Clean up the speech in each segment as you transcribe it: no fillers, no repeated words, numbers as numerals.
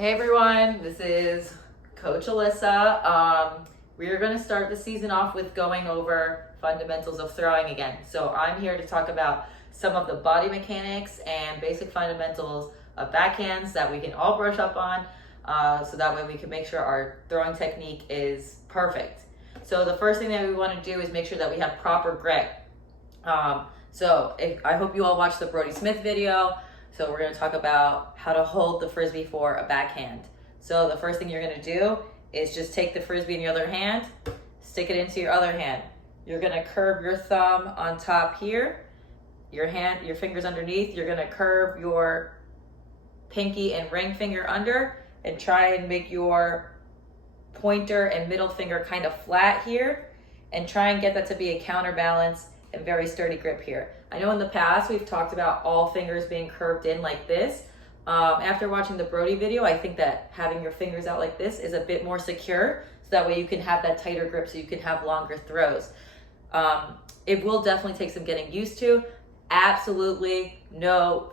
Hey everyone, this is Coach Alyssa. We are going to start the season off with going over fundamentals of throwing again. So I'm here to talk about some of the body mechanics and basic fundamentals of backhands that we can all brush up on, so that way we can make sure our throwing technique is perfect. So the first thing that we want to do is make sure that we have proper grip. I hope you all watched the Brodie Smith video. So we're going to talk about how to hold the Frisbee for a backhand. So the first thing you're going to do is just take the Frisbee in your other hand, stick it into your other hand. You're going to curve your thumb on top here, your fingers underneath. You're going to curve your pinky and ring finger under and try and make your pointer and middle finger kind of flat here, and try and get that to be a counterbalance and very sturdy grip here. I know in the past we've talked about all fingers being curved in like this. After watching the Brodie video, I think that having your fingers out like this is a bit more secure, so that way you can have that tighter grip, so you can have longer throws. It will definitely take some getting used to. Absolutely no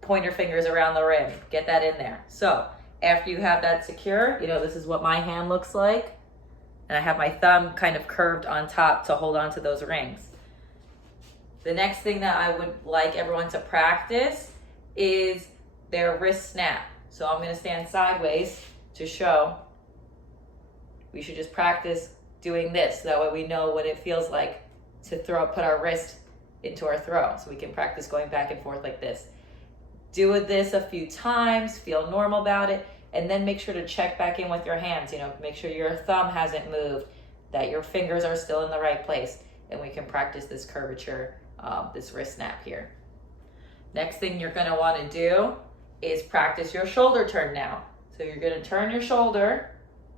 pointer fingers around the rim. Get that in there. So after you have that secure, this is what my hand looks like. And I have my thumb kind of curved on top to hold on to those rings. The next thing that I would like everyone to practice is their wrist snap. So I'm going to stand sideways to show. We should just practice doing this, so that way we know what it feels like to put our wrist into our throw. So we can practice going back and forth like this. Do this a few times, feel normal about it, and then make sure to check back in with your hands. Make sure your thumb hasn't moved, that your fingers are still in the right place, and we can practice this curvature, this wrist snap here. Next thing you're going to want to do is practice your shoulder turn now. So you're going to turn your shoulder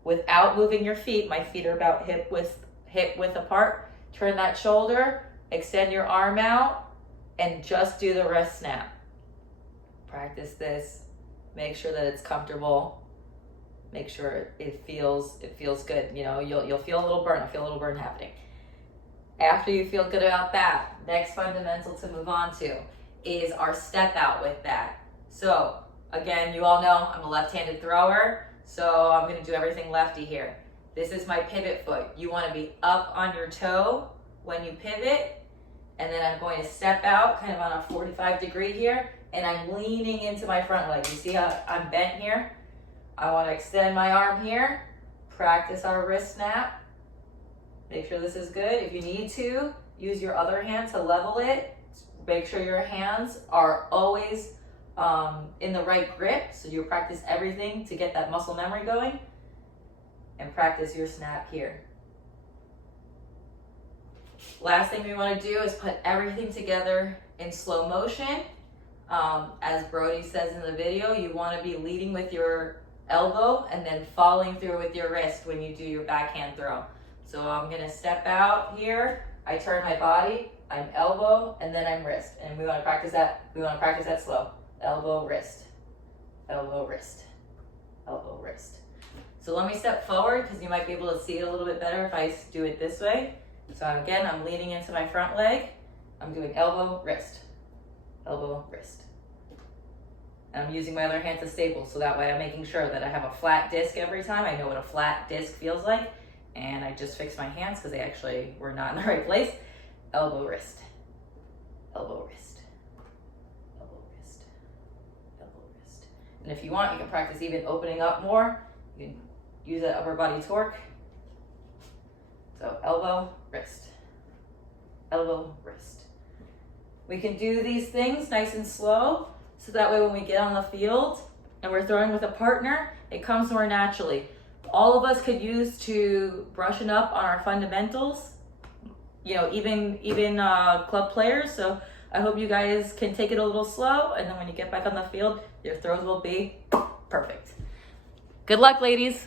without moving your feet. My feet are about hip width apart. Turn that shoulder, extend your arm out, and just do the wrist snap. Practice this. Make sure that it's comfortable. Make sure it feels good. You'll feel a little burn. I'll feel a little burn happening. After you feel good about that, next fundamental to move on to is our step out with that. So again, you all know I'm a left-handed thrower, so I'm going to do everything lefty here. This is my pivot foot. You want to be up on your toe when you pivot, and then I'm going to step out kind of on a 45-degree here, and I'm leaning into my front leg. You see how I'm bent here? I want to extend my arm here, practice our wrist snap. Make sure this is good. If you need to, use your other hand to level it. Make sure your hands are always in the right grip, so you practice everything to get that muscle memory going, and practice your snap here. Last thing we want to do is put everything together in slow motion. As Brodie says in the video, you want to be leading with your elbow and then following through with your wrist when you do your backhand throw. So I'm going to step out here, I turn my body, I'm elbow, and then I'm wrist. And we want to practice that. We want to practice that slow. Elbow, wrist, elbow, wrist, elbow, wrist. So let me step forward, because you might be able to see it a little bit better if I do it this way. So again, I'm leaning into my front leg. I'm doing elbow, wrist, elbow, wrist. And I'm using my other hand to staple, so that way I'm making sure that I have a flat disc every time. I know what a flat disc feels like. And I just fixed my hands because they actually were not in the right place. Elbow, wrist, elbow, wrist, elbow, wrist, elbow, wrist. And if you want, you can practice even opening up more. You can use that upper body torque. So elbow, wrist, elbow, wrist. We can do these things nice and slow, so that way when we get on the field and we're throwing with a partner, it comes more naturally. All of us could use to brushing up on our fundamentals, even club players. So I hope you guys can take it a little slow, and then when you get back on the field, your throws will be perfect. Good luck, ladies.